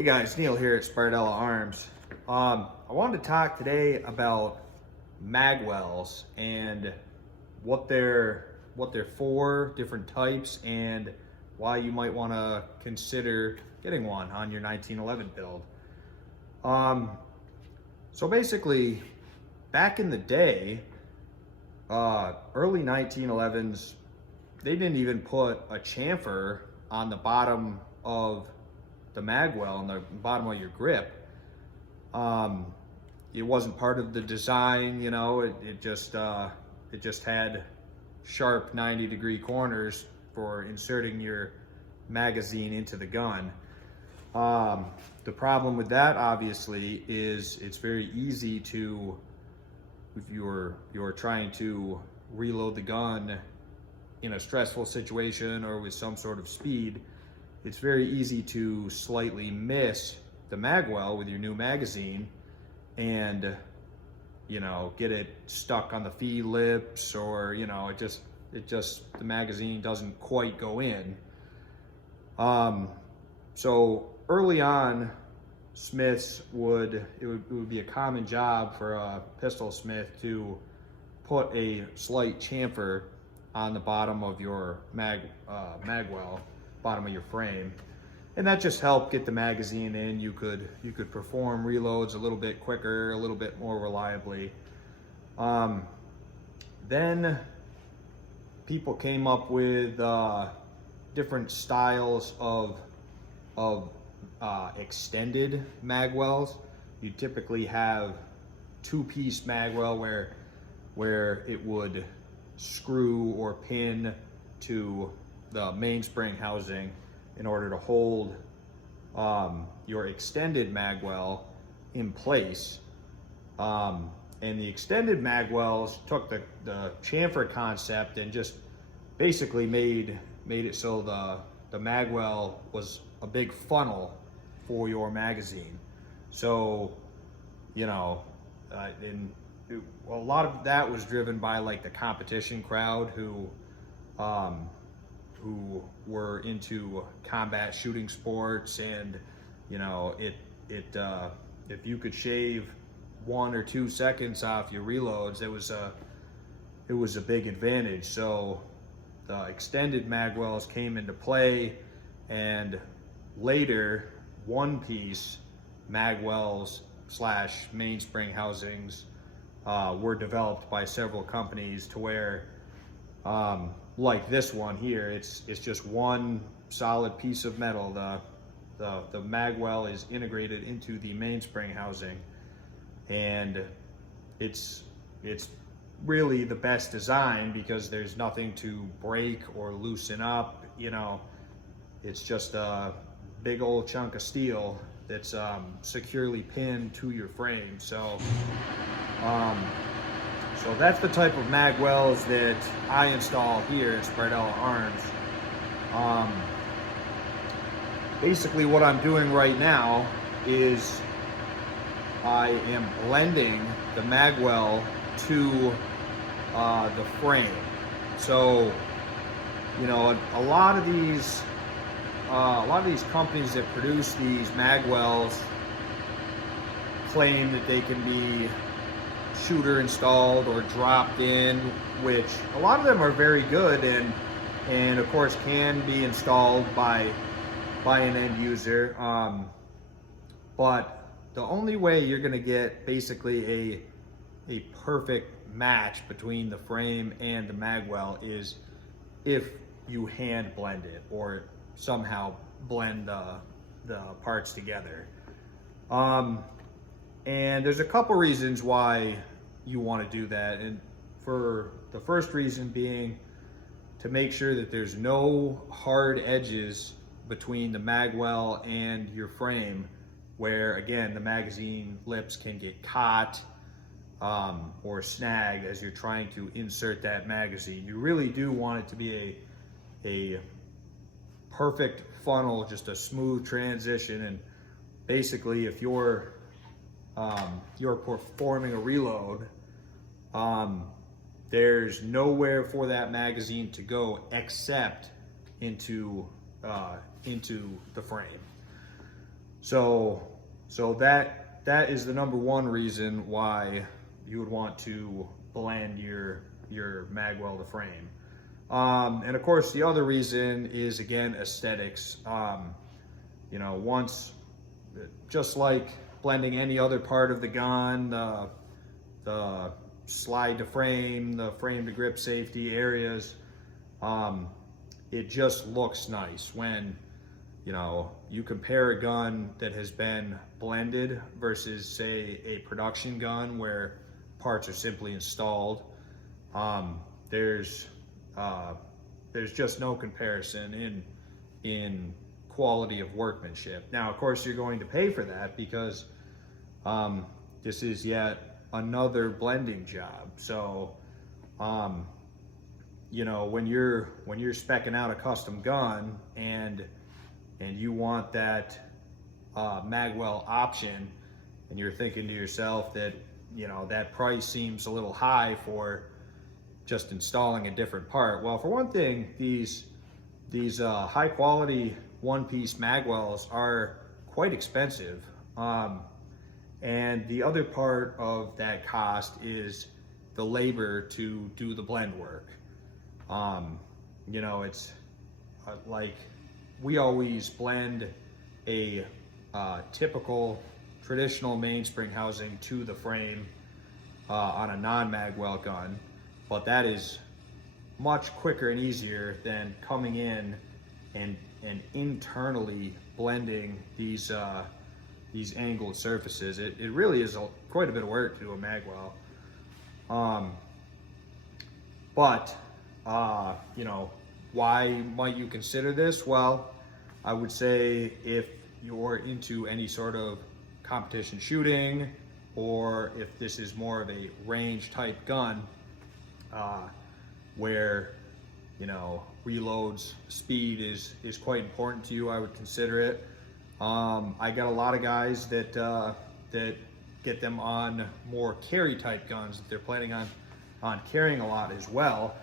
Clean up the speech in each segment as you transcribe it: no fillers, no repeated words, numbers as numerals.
Hey guys, Neil here at Sbardella Arms. I wanted to talk today about magwells and what they're for, different types, and why you might want to consider getting one on your 1911 build. So basically, back in the day, early 1911s, they didn't even put a chamfer on the bottom of the magwell, on the bottom of your grip. It wasn't part of the design, you know. It just had sharp 90-degree corners for inserting your magazine into the gun. The problem with that, obviously, is it's very easy to, if you're trying to reload the gun in a stressful situation or with some sort of speed, it's very easy to slightly miss the magwell with your new magazine and, you know, get it stuck on the feed lips, or, you know, the magazine doesn't quite go in. So early on, smiths it would be a common job for a pistol smith to put a slight chamfer on the bottom of your magwell, bottom of your frame, and that just helped get the magazine in. You could perform reloads a little bit quicker, a little bit more reliably. Then people came up with different styles of extended magwells. You typically have two-piece magwell where it would screw or pin to the mainspring housing in order to hold your extended magwell in place. And the extended magwells took the chamfer concept and just basically made it so the magwell was a big funnel for your magazine. So, you know, a lot of that was driven by like the competition crowd who were into combat shooting sports, and, you know, if you could shave 1 or 2 seconds off your reloads, it was a big advantage. So the extended magwells came into play, and later one-piece magwells / mainspring housings were developed by several companies to where, like this one here, it's just one solid piece of metal. The magwell is integrated into the mainspring housing, and it's really the best design because there's nothing to break or loosen up. You know, it's just a big old chunk of steel that's securely pinned to your frame. So that's the type of magwells that I install here at Sbardella Arms. Basically what I'm doing right now is I am blending the magwell to the frame. So, you know, a lot of these companies that produce these magwells claim that they can be shooter installed or dropped in, which a lot of them are very good and of course can be installed by an end user. But the only way you're going to get basically a perfect match between the frame and the magwell is if you hand blend it or somehow blend the parts together. And there's a couple reasons why you want to do that. And for the first reason being to make sure that there's no hard edges between the magwell and your frame, where, again, the magazine lips can get caught or snag as you're trying to insert that magazine. You really do want it to be a perfect funnel, just a smooth transition. And basically, if you're performing a reload, there's nowhere for that magazine to go except into the frame. So that is the number one reason why you would want to blend your magwell to frame. And of course, the other reason is, again, aesthetics. You know, once, just like blending any other part of the gun, the slide to frame, the frame to grip safety areas, it just looks nice when, you know, you compare a gun that has been blended versus, say, a production gun where parts are simply installed. There's just no comparison in quality of workmanship. Now, of course, you're going to pay for that because this is yet another blending job. So, you know, when you're speccing out a custom gun and you want that magwell option, and you're thinking to yourself that, you know, that price seems a little high for just installing a different part. Well, for one thing, these high quality one-piece magwells are quite expensive. And the other part of that cost is the labor to do the blend work. You know, it's like we always blend a typical traditional mainspring housing to the frame on a non-magwell gun, but that is much quicker and easier than coming in and internally blending these angled surfaces. It really is quite a bit of work to do a magwell. But you know, why might you consider this? Well, I would say if you're into any sort of competition shooting, or if this is more of a range type gun, where, you know, reloads speed is quite important to you, I would consider it. I got a lot of guys that get them on more carry type guns that they're planning on carrying a lot as well.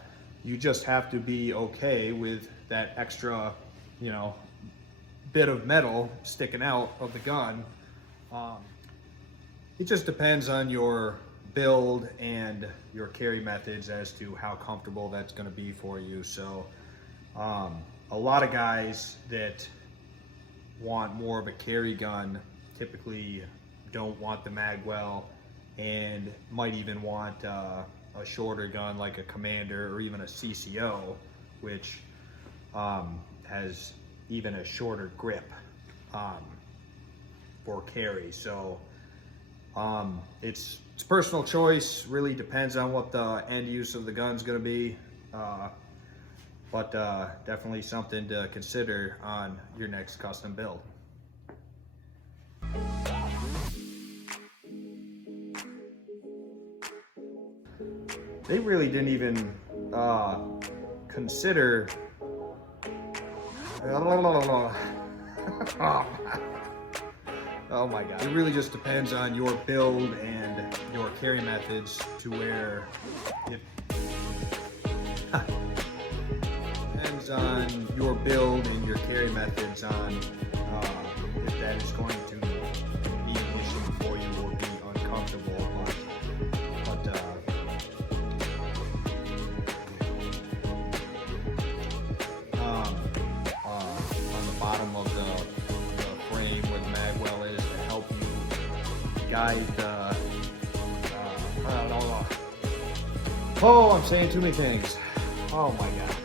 You just have to be okay with that extra, you know, bit of metal sticking out of the gun. It just depends on your build and your carry methods as to how comfortable that's going to be for you. So a lot of guys that want more of a carry gun typically don't want the magwell and might even want a shorter gun like a Commander or even a CCO, which has even a shorter grip for carry. So it's personal choice, really depends on what the end use of the gun's going to be, but definitely something to consider on your next custom build. They really didn't even consider oh my god. It really just depends on your build and your carry methods, to where it depends on your build and your carry methods on if that is going to be an issue for you or be uncomfortable. On the bottom of the frame where the magwell is, to help you guide the I don't know. Oh, I'm saying too many things. Oh my god.